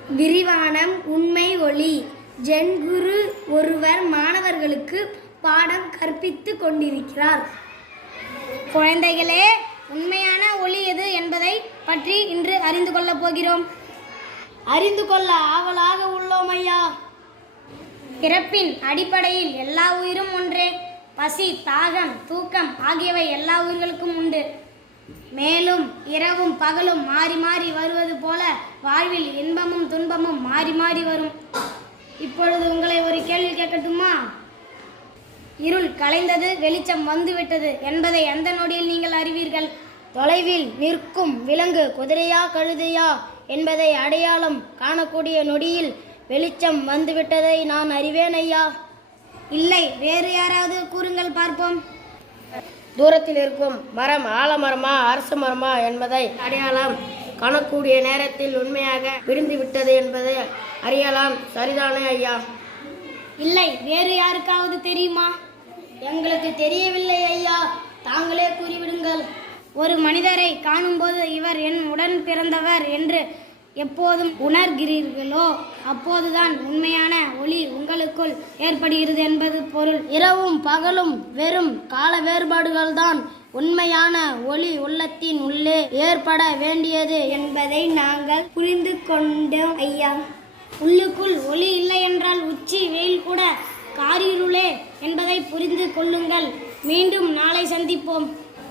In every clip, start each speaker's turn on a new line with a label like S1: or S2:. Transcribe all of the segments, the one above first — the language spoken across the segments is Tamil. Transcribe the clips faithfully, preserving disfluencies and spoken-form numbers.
S1: விரிவானம் உண்மை ஒளி. ஜென் குரு ஒருவர் மாணவர்களுக்கு பாடம் கற்பித்து கொண்டிருக்கிறார்.
S2: குழந்தைகளே, உண்மையான ஒளி எது என்பதை பற்றி இன்று அறிந்து கொள்ளப் போகிறோம்.
S1: அறிந்து கொள்ள ஆவலாக உள்ளோம் ஐயா.
S2: பிறப்பின் அடிப்படையில் எல்லா உயிரும் ஒன்றே. பசி, தாகம், தூக்கம் ஆகியவை எல்லா உயிர்களுக்கும் உண்டு. மேலும் இரவும் பகலும் மாறி மாறி வருவது போல வாழ்வில் இன்பமும் துன்பமும் மாறி மாறி வரும். இப்பொழுது உங்களை ஒரு கேள்வி கேட்கட்டுமா? இருள் கலைந்தது, வெளிச்சம் வந்துவிட்டது என்பதை எந்த நொடியில் நீங்கள் அறிவீர்கள்?
S1: தொலைவில் நிற்கும் விலங்கு குதிரையா கழுதையா என்பதை அடையாளம் காணக்கூடிய நொடியில் வெளிச்சம் வந்துவிட்டதை நான் அறிவேன் ஐயா.
S2: இல்லை, வேறு யாராவது கூறுங்கள் பார்ப்போம்.
S1: தூரத்தில் இருக்கும் மரம் ஆலமரமா அரச மரமா என்பதை அடையாளம் காணக்கூடிய நேரத்தில் உண்மையாக விழுந்து விட்டது என்பதை அறியலாம். சரிதானே ஐயா?
S2: இல்லை, வேறு யாருக்காவது தெரியுமா?
S1: எங்களுக்கு தெரியவில்லை ஐயா, தாங்களே கூறிவிடுங்கள்.
S2: ஒரு மனிதரை காணும்போது இவர் என் உடன் பிறந்தவர் என்று எப்போதும் உணர்கிறீர்களோ அப்போதுதான் உண்மையான ஒளி உங்களுக்குள் ஏற்படுகிறது என்பது பொருள்.
S1: இரவும் பகலும் வெறும் கால வேறுபாடுகள் தான் உண்மையான ஒளி உள்ளத்தின் உள்ளே ஏற்பட வேண்டியது என்பதை நாங்கள் புரிந்து கொண்டோம் ஐயா.
S2: உள்ளுக்குள் ஒளி இல்லை என்றால் உச்சி வெயில் கூட காரிருளே என்பதை புரிந்து கொள்ளுங்கள். மீண்டும் நாளை சந்திப்போம்.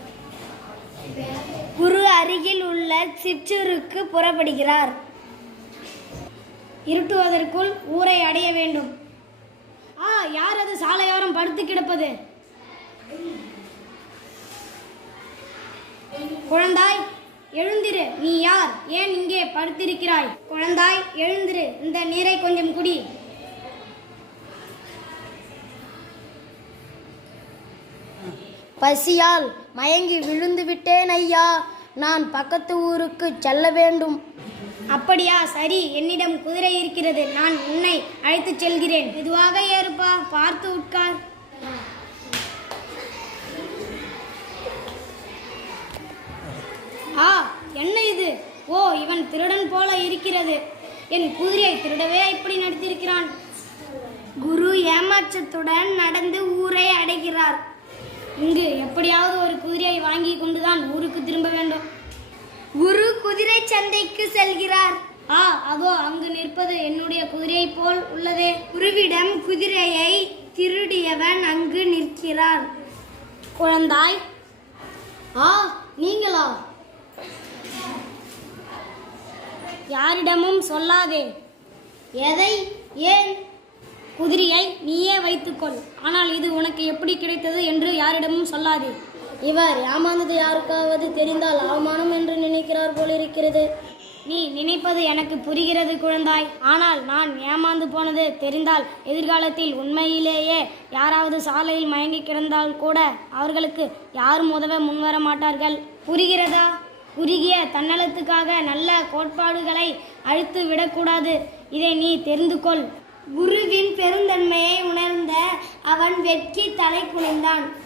S1: குரு அருகில் உள்ள சிற்றூருக்கு புறப்படுகிறார்.
S2: இருட்டுவதற்குள் ஊரை அடைய வேண்டும். ஆ, யார் அது சாலையோரம் படுத்து கிடப்பது? குழந்தாய், எழுந்திரு. நீ யார்? ஏன் இங்கே படுத்திருக்கிறாய்? குழந்தாய், எழுந்திரு. இந்த நீரை கொஞ்சம் குடி.
S1: பசியால் மயங்கி விழுந்து விட்டேன் ஐயா. நான் பக்கத்து ஊருக்கு செல்ல வேண்டும்.
S2: அப்படியா? சரி, என்னிடம் குதிரை இருக்கிறது. நான் உன்னை அழைத்து செல்கிறேன். மெதுவாக ஏறுப்பா, பார்த்து உட்கார். ஆ, என்ன இது? ஓ, இவன் திருடன் போல இருக்கிறது. என் குதிரையை திருடவே இப்படி நடித்திருக்கிறான்.
S1: குரு ஏமாற்றத்துடன் நடந்து ஊரை அடைகிறார்.
S2: இங்கு எப்படியாவது ஒரு குதிரையை வாங்கி கொண்டுதான் ஊருக்கு திரும்ப வேண்டும்.
S1: குரு குதிரை சந்தைக்கு செல்கிறார்.
S2: ஆ, அதோ அங்கு நிற்பது என்னுடைய குதிரையை போல் உள்ளதே.
S1: குருவிடம் குதிரையை திருடியவன் அங்கு நிற்கிறார்.
S2: குழந்தாய்.
S1: ஆ, நீங்களா?
S2: யாரிடமும் சொல்லாதே.
S1: எதை? ஏன்?
S2: குதிரையை நீயே வைத்துக்கொள். ஆனால் இது உனக்கு எப்படி கிடைத்தது என்று யாரிடமும் சொல்லாதே.
S1: இவர் ஏமாந்தது யாருக்காவது தெரிந்தால் அவமானம் என்று நினைக்கிறார் போலிருக்கிறது.
S2: நீ நினைப்பது எனக்கு புரிகிறது குழந்தாய். ஆனால் நான் ஏமாந்து போனது தெரிந்தால் எதிர்காலத்தில் உண்மையிலேயே யாராவது சாலையில் மயங்கி கிடந்தால் கூட அவர்களுக்கு யாரும் உதவ முன்வர மாட்டார்கள். புரிகிறதா? குறுகிய தன்னலத்துக்காக நல்ல கோட்பாடுகளை அழித்து விடக்கூடாது. இதை நீ தெரிந்து கொள்.
S1: குருவின் பெருந்தன்மையை உணர்ந்த அவன் வெட்கி தலை குனிந்தான்.